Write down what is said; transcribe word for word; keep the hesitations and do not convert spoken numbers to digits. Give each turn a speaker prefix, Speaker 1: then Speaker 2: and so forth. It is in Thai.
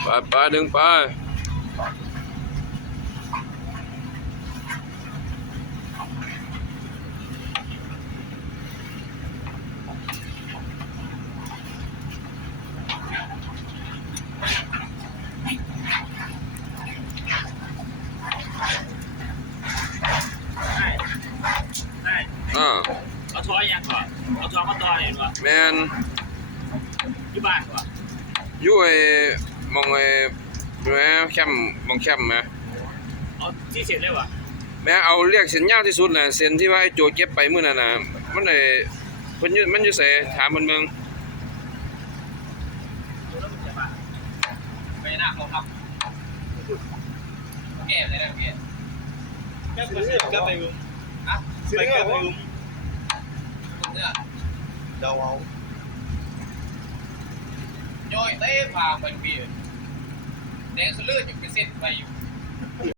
Speaker 1: ไปไปดึงไปอ่า
Speaker 2: เอาทอยยังก่อนเอาทอยมาต่อเห็นป่ะ
Speaker 1: แมน
Speaker 2: ที่บ้านก่อน
Speaker 1: อยู่ไอ้มองไอ้แม่แคมมองแคมไหม
Speaker 2: เอาที่เสร็จเลยวะ
Speaker 1: แม่เอาเรียกเส้นยาวที่สุดน่ะเส้นที่ว่าไอ้โจเก็บไปมื้อนั้นน่ะมันไอ้เพิ่นอยู่มันอยู่ไสถามเพิ่นเบิ่ง
Speaker 2: ไปหน้าเขาครับแก่เลยนะแก่ก็ไปก็ไปอุ้มอ่ะไปก็ไปอุ้มเนี่ยเดาเอาย่อยเต้พาไปพี่แดงคือเลือดอยู่เป็นเส้นไปอยู่